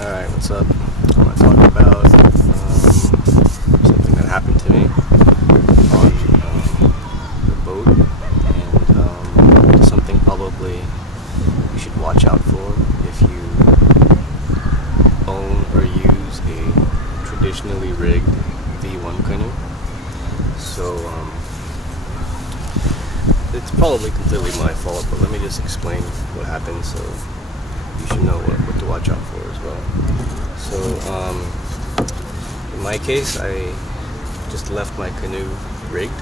Alright, what's up? I'm going to talk about something that happened to me on the boat, and something probably you should watch out for if you own or use a traditionally rigged V1 canoe. So it's probably completely my fault, but let me just explain what happened so you should know what to watch out for as well. So in my case, I just left my canoe rigged,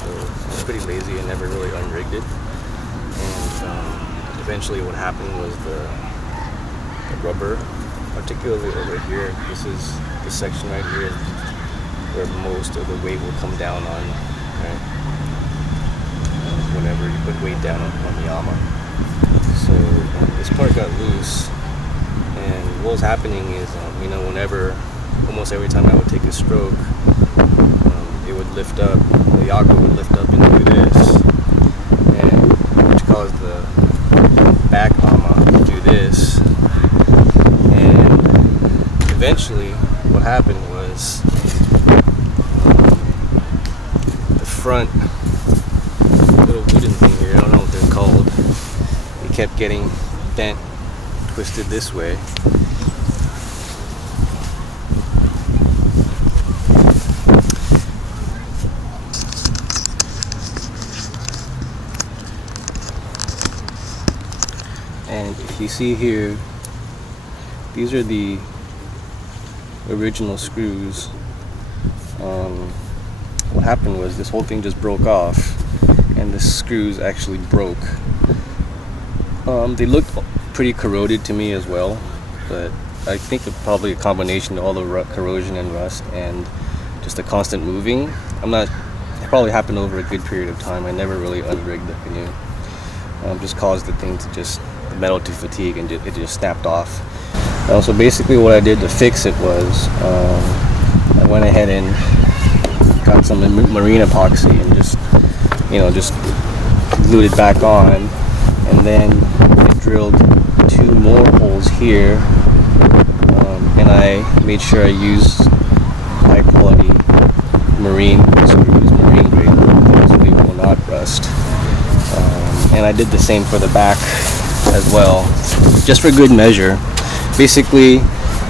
so I was pretty lazy and never really unrigged it. And eventually what happened was the rubber, particularly over here, this section right here where most of the weight will come down on, right? Whenever you put weight down on the Yama. So this part got loose, and what was happening is, almost every time I would take a stroke, it would lift up, the iako would lift up and do this, and which caused the back Yama to do this, and eventually what happened was the front little wooden thing here, I don't know what they're called, it kept getting bent, twisted this way. And if you see here, these are the original screws. What happened was this whole thing just broke off, and the screws actually broke. They looked pretty corroded to me as well, but I think it's probably a combination of all the corrosion and rust and just the constant moving. It probably happened over a good period of time. I never really unrigged the canoe. Just caused the thing to the metal to fatigue, and it just snapped off. So basically what I did to fix it was I went ahead and got some marine epoxy and just glued it back on, and then I drilled 2 more holes here, and I made sure I used high quality marine screws, marine grade, so they will not rust. And I did the same for the back as well, just for good measure. Basically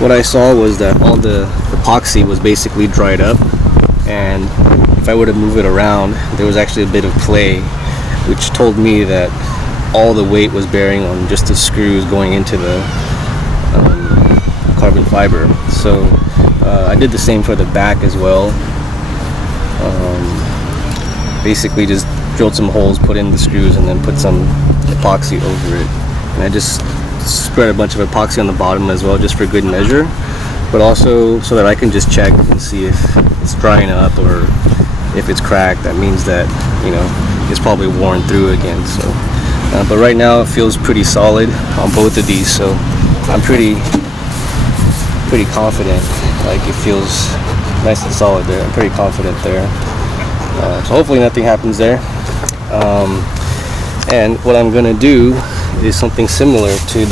what I saw was that all the epoxy was basically dried up, and if I were to move it around, there was actually a bit of play, which told me that all the weight was bearing on just the screws going into the carbon fiber. So I did the same for the back as well. Basically just drilled some holes, put in the screws, and then put some epoxy over it. And I just spread a bunch of epoxy on the bottom as well, just for good measure, but also so that I can just check and see if it's drying up, or if it's cracked. That means that it's probably worn through again. So but right now it feels pretty solid on both of these, so I'm pretty confident. Like, it feels nice and solid there. I'm pretty confident there. So hopefully nothing happens there. And what I'm gonna do is something similar to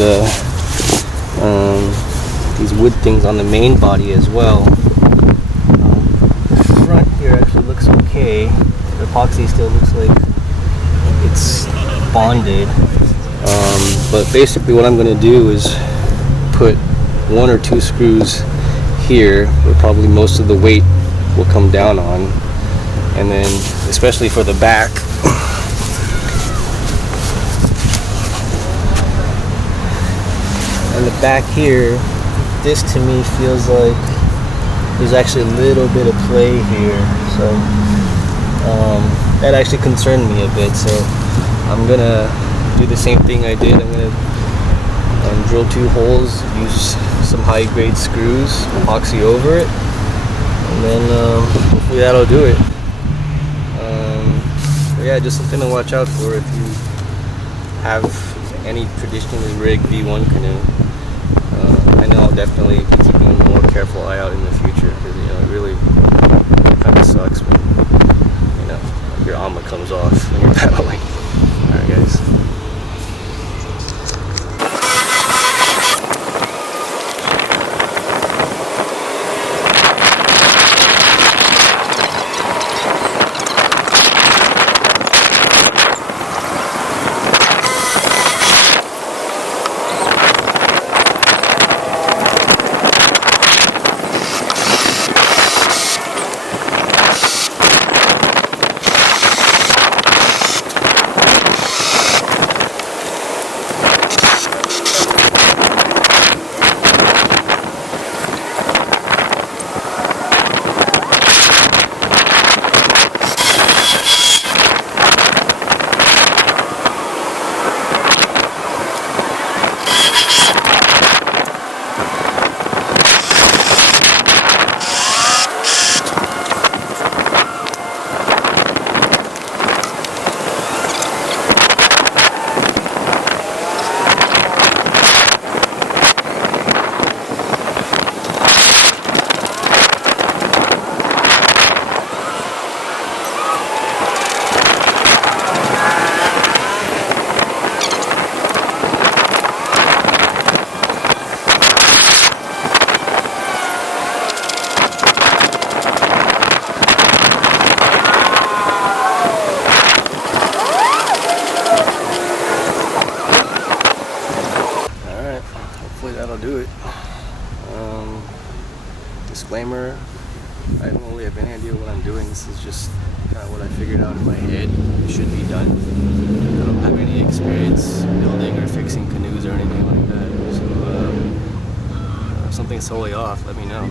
these wood things on the main body as well. The front here actually looks okay. The epoxy still looks like it's bonded. But basically what I'm gonna do is put 1 or 2 screws here where probably most of the weight will come down on, and then especially for the back, and the back here, this to me feels like there's actually a little bit of play here, so that actually concerned me a bit. So I'm gonna do the same thing I did. I'm gonna drill 2 holes, use some high grade screws, epoxy over it, and then hopefully that'll do it. But yeah, just something to watch out for if you have any traditionally rigged V1 canoe. I know I'll definitely be keeping a more careful eye out in the future, because it really kind of sucks when your Yama comes off when you're paddling. Alright guys. I'll do it. Disclaimer, I don't really have any idea what I'm doing. This is just kind of what I figured out in my head should be done. I don't have any experience building or fixing canoes or anything like that. So if something's totally off, let me know.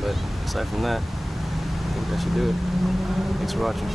But aside from that, I think that should do it. Thanks for watching.